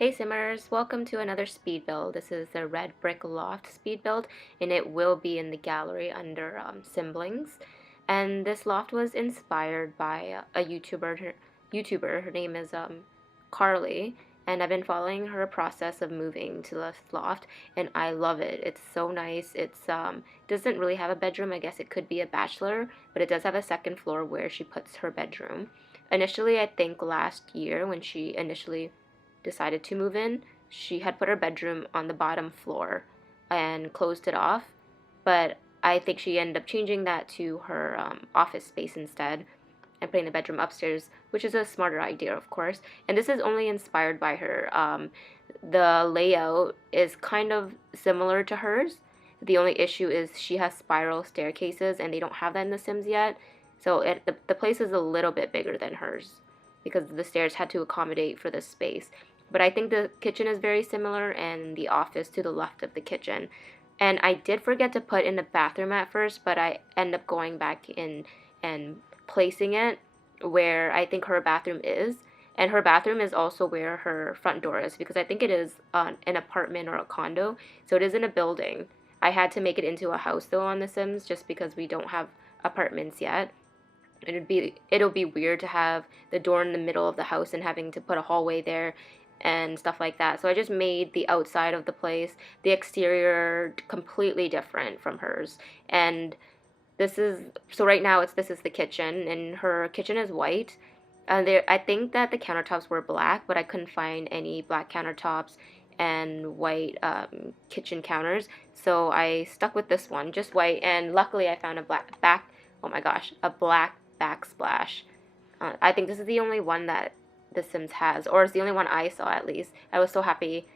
Hey Simmers, welcome to another speed build. This is the red brick loft speed build, and it will be in the gallery under Simblingss. And this loft was inspired by a YouTuber. Her name is Carly, and I've been following her process of moving to this loft, and I love it. It's so nice. It's doesn't really have a bedroom. I guess it could be a bachelor, but it does have a second floor where she puts her bedroom. Initially, I think last year when she initially decided to move in, she had put her bedroom on the bottom floor and closed it off. But I think she ended up changing that to her office space instead and putting the bedroom upstairs, which is a smarter idea, of course. And this is only inspired by her. The layout is kind of similar to hers. The only issue is she has spiral staircases, and they don't have that in The Sims yet. So the place is a little bit bigger than hers because the stairs had to accommodate for this space. But I think the kitchen is very similar and the office to the left of the kitchen. And I did forget to put in the bathroom at first, but I end up going back in and placing it where I think her bathroom is. And her bathroom is also where her front door is because I think it is an apartment or a condo. So it is in a building. I had to make it into a house though on The Sims just because we don't have apartments yet. It'll be weird to have the door in the middle of the house and having to put a hallway there and stuff like that. So I just made the outside of the place, the exterior completely different from hers. And right now this is the kitchen, and her kitchen is white. I think that the countertops were black, but I couldn't find any black countertops and white kitchen counters. So I stuck with this one, just white, and luckily I found oh my gosh, a black backsplash. I think this is the only one that The Sims has, or it's the only one I saw at least. I was so happy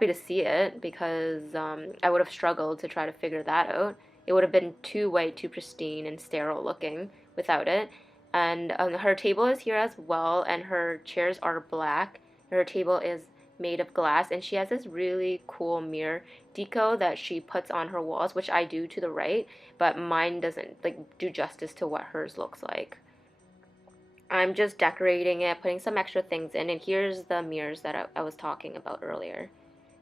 to see it because I would have struggled to try to figure that out. It would have been too white, too pristine and sterile looking without it. And her table is here as well, and her chairs are black. Her table is made of glass, and she has this really cool mirror deco that she puts on her walls, which I do to the right, but mine doesn't like do justice to what hers looks like. I'm just decorating it, putting some extra things in, and here's the mirrors that I was talking about earlier.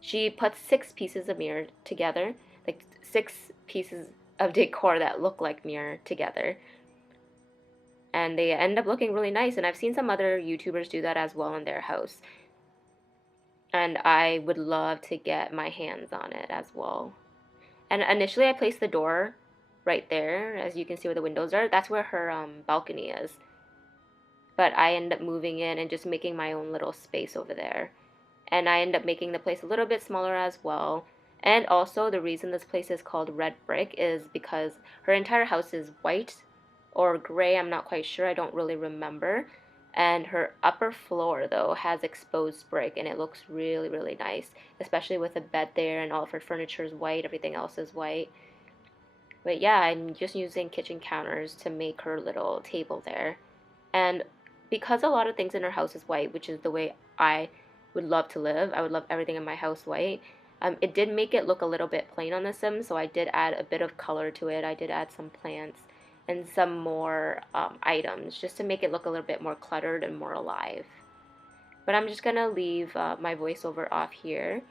She puts 6 pieces of mirror together, like 6 pieces of decor that look like mirror together. And they end up looking really nice, and I've seen some other YouTubers do that as well in their house. And I would love to get my hands on it as well. And initially I placed the door right there, as you can see where the windows are. That's where her balcony is. But I end up moving in and just making my own little space over there. And I end up making the place a little bit smaller as well. And also the reason this place is called red brick is because her entire house is white or gray, I'm not quite sure, I don't really remember. And her upper floor though has exposed brick, and it looks really, really nice, especially with a bed there, and all of her furniture is white, everything else is white. But yeah, I'm just using kitchen counters to make her little table there. And because a lot of things in her house is white, which is the way I would love to live, I would love everything in my house white. It did make it look a little bit plain on The Sims, so I did add a bit of color to it. I did add some plants and some more items just to make it look a little bit more cluttered and more alive. But I'm just going to leave my voiceover off here.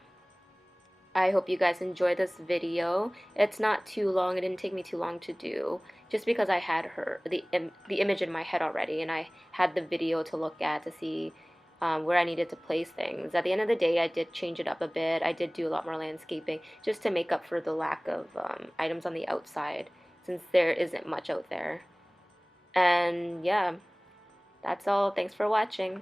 I hope you guys enjoy this video. It's not too long. It didn't take me too long to do, just because I had the image in my head already, and I had the video to look at to see where I needed to place things. At the end of the day, I did change it up a bit. I did do a lot more landscaping just to make up for the lack of items on the outside, since there isn't much out there. And yeah, that's all. Thanks for watching.